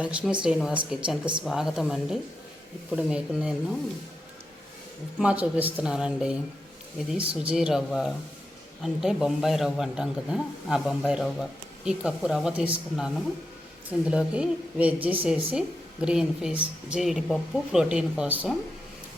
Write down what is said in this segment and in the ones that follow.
లక్ష్మీ శ్రీనివాస్ కిచెన్కి స్వాగతం అండి. ఇప్పుడు మీకు నేను ఉప్మా చూపిస్తున్నానండి. ఇది సుజీ రవ్వ అంటే బొంబాయి రవ్వ అంటాం కదా, ఆ బొంబాయి రవ్వ. ఈ కప్పు రవ్వ తీసుకున్నాను. ఇందులోకి వెజ్జీస్ వేసి గ్రీన్ పీస్, జీడిపప్పు ప్రోటీన్ కోసం,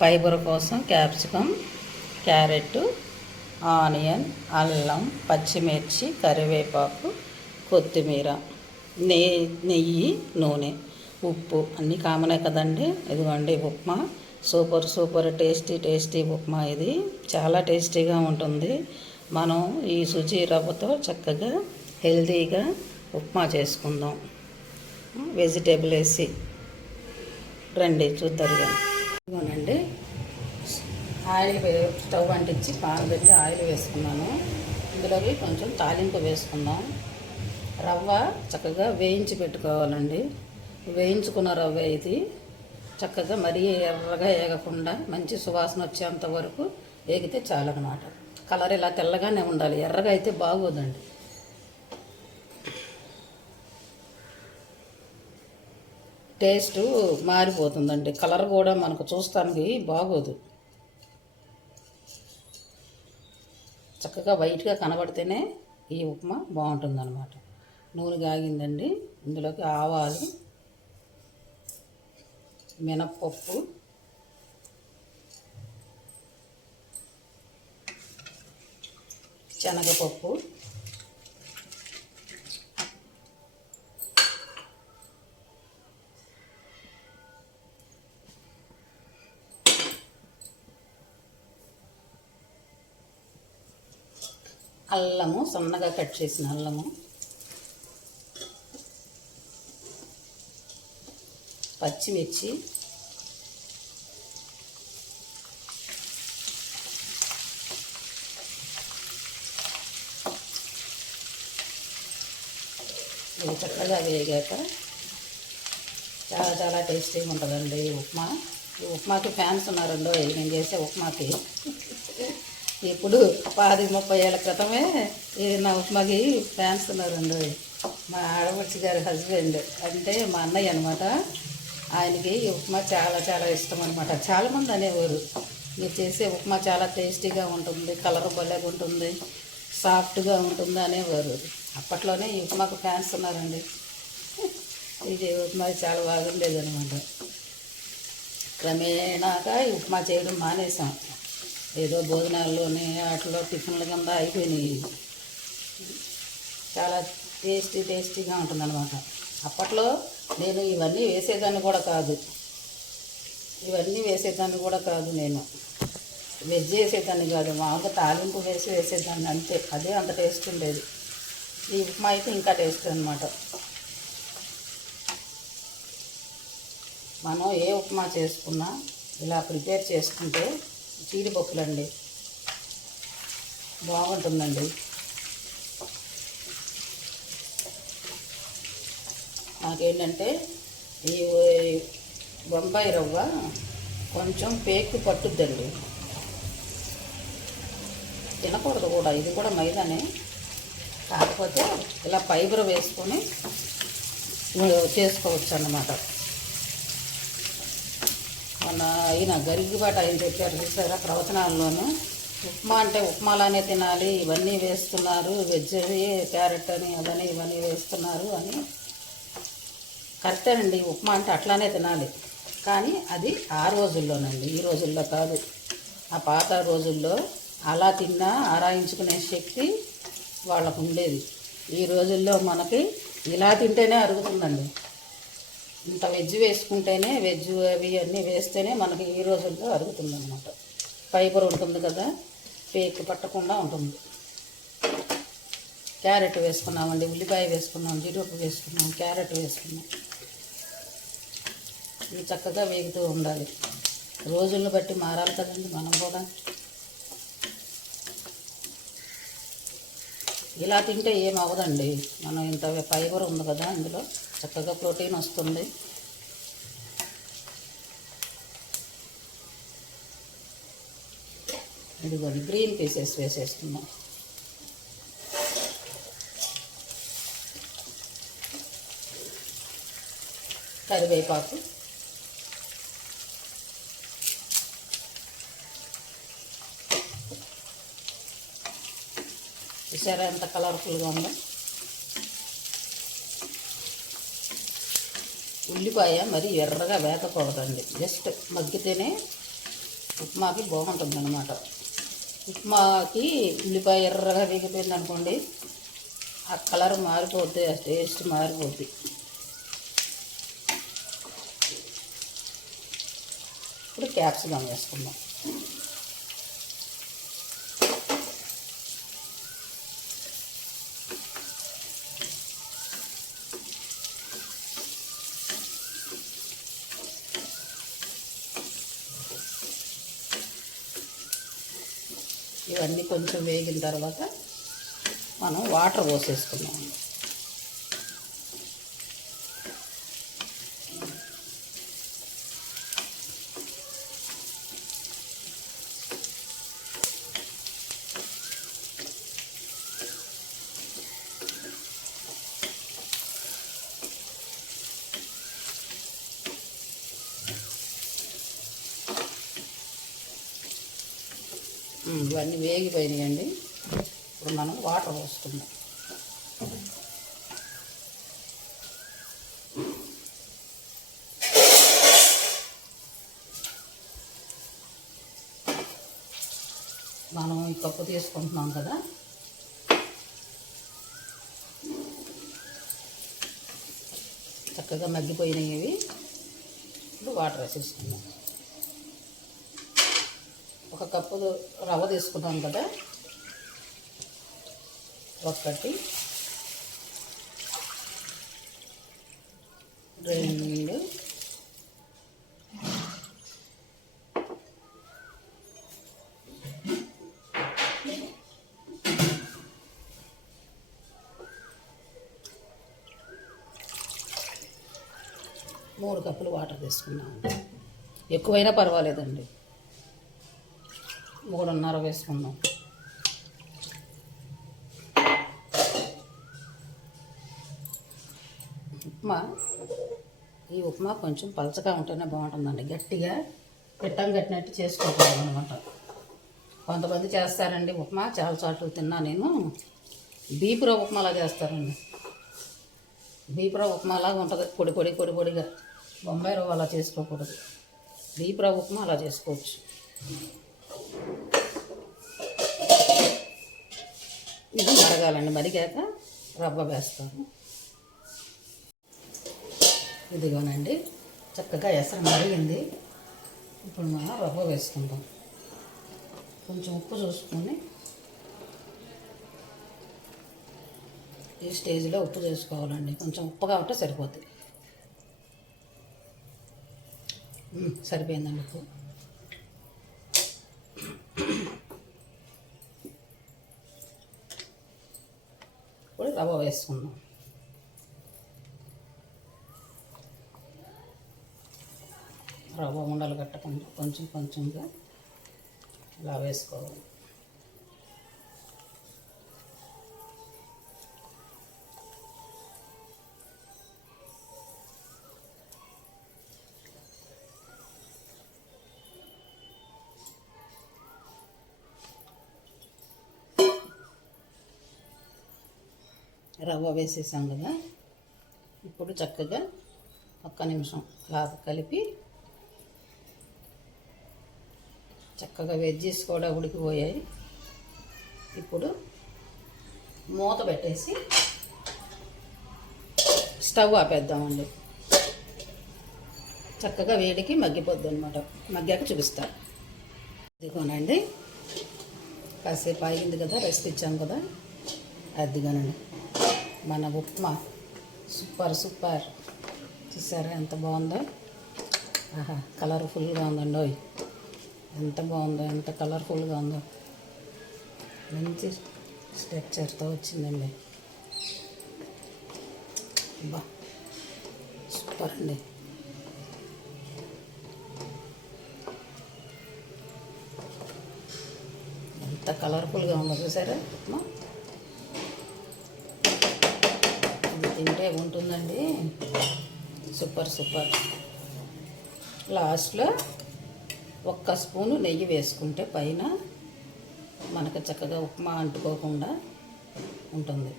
ఫైబర్ కోసం క్యాప్సికమ్, క్యారెట్, ఆనియన్, అల్లం, పచ్చిమిర్చి, కరివేపాకు, కొత్తిమీర, నెయ్యి, నూనె, ఉప్పు అన్నీ కామనే కదండి. ఇదిగోండి ఉప్మా. Super tasty upma. ఇది చాలా టేస్టీగా ఉంటుంది. మనం ఈ సుజీ రవ్వతో చక్కగా హెల్తీగా ఉప్మా చేసుకుందాం. వెజిటేబుల్ వేసి రండి చూద్దరు. ఇదిగోనండి ఆయిల్ స్టవ్ అంటించి పాలు పెట్టి ఆయిల్ వేసుకున్నాను. ఇందులోకి కొంచెం తాలింపు వేసుకుందాం. రవ్వ చక్కగా వేయించి పెట్టుకోవాలండి. వేయించుకున్న రవ్వ ఇది చక్కగా మరీ ఎర్రగా వేగకుండా మంచి సువాసన వచ్చేంత వరకు వేగితే చాలన్నమాట. కలర్ ఇలా తెల్లగానే ఉండాలి, ఎర్రగా అయితే బాగోదండి. టేస్టు మారిపోతుందండి, కలర్ కూడా మనకు చూస్తానికి బాగోదు. చక్కగా వైట్గా కనబడితేనే ఈ ఉప్మా బాగుంటుందన్నమాట. నూనె కాగిందండి. ఇందులోకి ఆవాలు, మినప్పప్పు, శనగపప్పు, అల్లము, సన్నగా కట్ చేసిన అల్లము, పచ్చిమిర్చి, ఇది చక్కగా వేగాక చాలా టేస్టీగా ఉంటుందండి ఉప్మా. ఈ ఉప్మాకి ఫ్యాన్స్ ఉన్నారండో, నేను చేసే ఉప్మాకి. ఇప్పుడు 30 ఏళ్ళ క్రితమే నా ఉప్మాకి ఫ్యాన్స్ ఉన్నారండి. మా ఆడపడుచు గారి హస్బెండ్ అంటే మా అన్నయ్య అనమాట. ఆయనకి ఈ ఉప్మా చాలా ఇష్టం అనమాట. చాలామంది అనేవారు, మీరు చేసే ఉప్మా చాలా టేస్టీగా ఉంటుంది, కలర్ భలేగా ఉంటుంది, సాఫ్ట్గా ఉంటుంది అనేవారు. అప్పట్లోనే ఈ ఉప్మాకు ఫ్యాన్స్ ఉన్నారండి. ఇది ఉప్మా చాలా బాగుండేది అనమాట. క్రమేణాక ఈ ఉప్మా చేయడం మానేసాం. ఏదో భోజనాల్లోనే వాటిలో టిఫిన్ల కింద అయిపోయినాయి. చాలా టేస్టీగా ఉంటుందన్నమాట. అప్పట్లో నేను ఇవన్నీ వేసేదాన్ని కూడా కాదు. నేను వెజ్ వేసేదాన్ని కాదు, మామూలుగా తాలింపు వేసేదాన్ని అంతే. అదే అంత టేస్ట్ ఉండేది. ఈ ఉప్మా అయితే ఇంకా టేస్ట్ అనమాట. మనం ఏ ఉప్మా చేసుకున్నా ఇలా ప్రిపేర్ చేసుకుంటే జీడిపప్పులండి బాగుంటుందండి. నాకేంటంటే ఈ బొంబాయి రవ్వ కొంచెం పేక్కు పట్టుద్దండి, తినకూడదు కూడా. ఇది కూడా మైదానే, కాకపోతే ఇలా ఫైబర్ వేసుకొని చేసుకోవచ్చు అన్నమాట. మన అయిన గరిగిబాట ఆయన చెప్పారు చూసారా ప్రవచనాల్లోనూ, ఉప్మా అంటే ఉప్మాలానే తినాలి, ఇవన్నీ వేస్తున్నారు, వెజ్ క్యారెట్ అని అదని ఇవన్నీ వేస్తున్నారు అని. కరెక్టేనండి, ఉప్మా అంటే అట్లానే తినాలి. కానీ అది ఆ రోజుల్లోనండి, ఈ రోజుల్లో కాదు. ఆ పాత రోజుల్లో అలా తిన్నా ఆరాయించుకునే శక్తి వాళ్ళకు ఉండేది. ఈ రోజుల్లో మనకి ఇలా తింటేనే అరుగుతుందండి. ఇంత వెజ్ వేసుకుంటేనే, వెజ్ అవి అన్నీ వేస్తేనే మనకి ఈ రోజుల్లో అరుగుతుందన్నమాట. ఫైబర్ ఉంటుంది కదా, పేక్ పట్టకుండా ఉంటుంది. క్యారెట్ వేసుకున్నామండి, ఉల్లిపాయ వేసుకున్నాం, జీడిపప్పు వేసుకున్నాం, క్యారెట్ వేసుకున్నాం. ఇవి చక్కగా వేగుతూ ఉండాలి. రోజులను బట్టి మారాలి కదండి మనం కూడా. ఇలా తింటే ఏం అవ్వదండి. మనం ఇంత ఫైబర్ ఉంది కదా ఇందులో, చక్కగా ప్రోటీన్ వస్తుంది. ఇదిగోండి గ్రీన్ పీసెస్ వేసేస్తున్నాం. కరివేపాకు, చూసారా ఎంత కలర్ఫుల్గా ఉందో. ఉల్లిపాయ మరి ఎర్రగా వేగకూడదండి, జస్ట్ మగ్గితేనే ఉప్మాకి బాగుంటుంది అన్నమాట. ఉప్మాకి ఉల్లిపాయ ఎర్రగా వేగిపోయింది అనుకోండి, ఆ కలర్ మారిపోద్ది, ఆ టేస్ట్ మారిపోద్ది. ఇప్పుడు క్యాప్సికమ్ వేసుకుందాం. ఇవన్నీ కొంచెం వేగిన తర్వాత మనం వాటర్ పోసేసుకున్నాం. ఇవన్నీ వేగిపోయినాయండి. ఇప్పుడు మనం వాటర్ పోసుకుందాం. మనం ఈ కప్పు తీసుకుంటున్నాం కదా, చక్కగా మగ్గిపోయినవి. ఇప్పుడు వాటర్ వేసేసుకుందాం. ఒక కప్పు రవ్వ తీసుకున్నాం కదా, 1 2 3 కప్పులు వాటర్ తీసుకున్నాం. ఎక్కువైనా పర్వాలేదండి, 3:30 వేసుకుందాం. ఈ ఉప్మా కొంచెం పలచగా ఉంటేనే బాగుంటుందండి, గట్టిగా కట్టినట్టు చేసుకోకూడదు అనమాట. కొంతమంది చేస్తారండి ఉప్మా, చాలా చాట్లు తిన్నా నేను, బీపురో ఉప్మాలా చేస్తారండి. బీపురో ఉప్మాలాగా ఉంటుంది, పొడిగా. బొంబాయి రవ్వ అలా చేసుకోకూడదు, బీపురో ఉప్మా అలా చేసుకోవచ్చు. ఇది మరగాలండి, మరిగాక రవ్వ వేస్తాను. ఇదిగోనండి, చక్కగా ఎసరు మరిగింది. ఇప్పుడు మనం రవ్వ వేసుకుందాం. కొంచెం ఉప్పు చూసుకొని, ఈ స్టేజ్లో ఉప్పు చేసుకోవాలండి. కొంచెం ఉప్పుగా ఉంటే సరిపోతుంది. సరిపోయిందండి ఉప్పు. ఇప్పుడు రవ్వ వేసుకుందాం. రవ్వ ఉండలు కట్టకుండా కొంచెంగా ఇలా వేసుకోవాలి. రవ్వ వేసేసాం కదా, ఇప్పుడు చక్కగా 1 నిమిషం లాగా కలిపి, చక్కగా వెజ్జెస్ కూడా ఉడికిపోయాయి. ఇప్పుడు మూత పెట్టేసి స్టవ్ ఆపేద్దామండి. చక్కగా వేడికి మగ్గిపోద్ది అనమాట, మగ్గాక చూపిస్తాను. ఇదిగోనండి, కాసేపు ఆగింది కదా, రెస్ట్ ఇచ్చాం కదా, అదిగోనండి మన ఉప్మా. సూపర్. చూసారా ఎంత బాగుందో, ఆహా, కలర్ఫుల్గా ఉందండి. ఎంత బాగుందో, ఎంత కలర్ఫుల్గా ఉందో, మంచి స్ట్రక్చర్తో వచ్చిందండి. బా సూపర్ అండి. ఎంత కలర్ఫుల్గా ఉందో చూసారా ఉప్మా. ఇది తింటే ఉంటుందండి, సూపర్ సూపర్. లాస్ట్లో 1 స్పూను నెయ్యి వేసుకుంటే పైన మనకు చక్కగా ఉప్మా అంటుకోకుండా ఉంటుంది.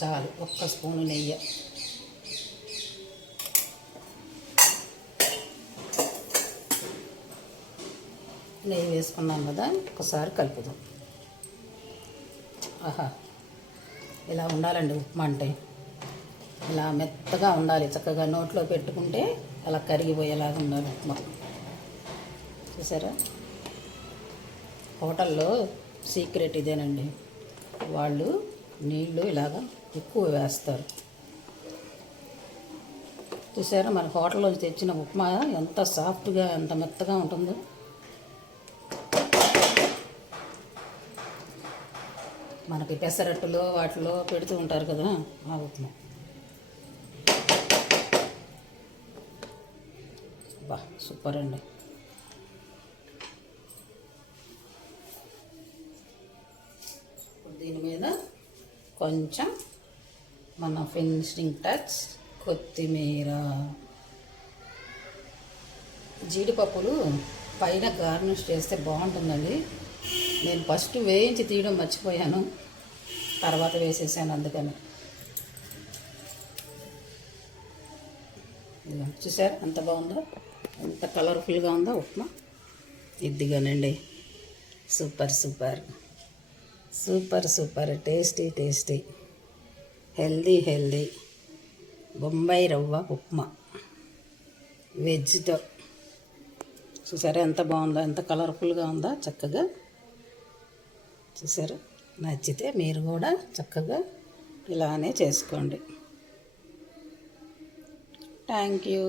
చాలు, 1 స్పూను నెయ్యి. నెయ్యి వేసుకున్నాం కదా, ఒకసారి కలుపుదాం. ఆహా, ఇలా ఉండాలండి ఉప్మా అంటే. ఇలా మెత్తగా ఉండాలి, చక్కగా నోట్లో పెట్టుకుంటే అలా కరిగిపోయేలాగా ఉండాలి ఉప్మా. చూసారా, హోటల్లో సీక్రెట్ ఇదేనండి. వాళ్ళు నీళ్ళు ఇలాగా ఎక్కువ వేస్తారు. చూసారా, మన హోటల్లో తెచ్చిన ఉప్మా ఎంత సాఫ్ట్గా, ఎంత మెత్తగా ఉంటుందో. మనకి పెసరట్టులో వాటిలో పెడుతూ ఉంటారు కదా, ఆ ఉప్మా. బా, సూపర్ అండి. దీని మీద కొంచెం మన ఫినిషింగ్ టచ్ కొత్తిమీర, జీడిపప్పులు పైన గార్నిష్ చేస్తే బాగుంటుందండి. నేను ఫస్ట్ వేయించి తీయడం మర్చిపోయాను, తర్వాత వేసేసాను అందుకని. చూసారు ఎంత బాగుందో, ఎంత కలర్ఫుల్గా ఉందో ఉప్మా. ఇదిగానండి, super super super super, tasty tasty, healthy healthy Bombay rava upma వెజ్తో. చూసారా ఎంత బాగుందో, ఎంత కలర్ఫుల్గా ఉందో చక్కగా. చూసారా, నచ్చితే మీరు కూడా చక్కగా ఇలానే చేసుకోండి. Thank you.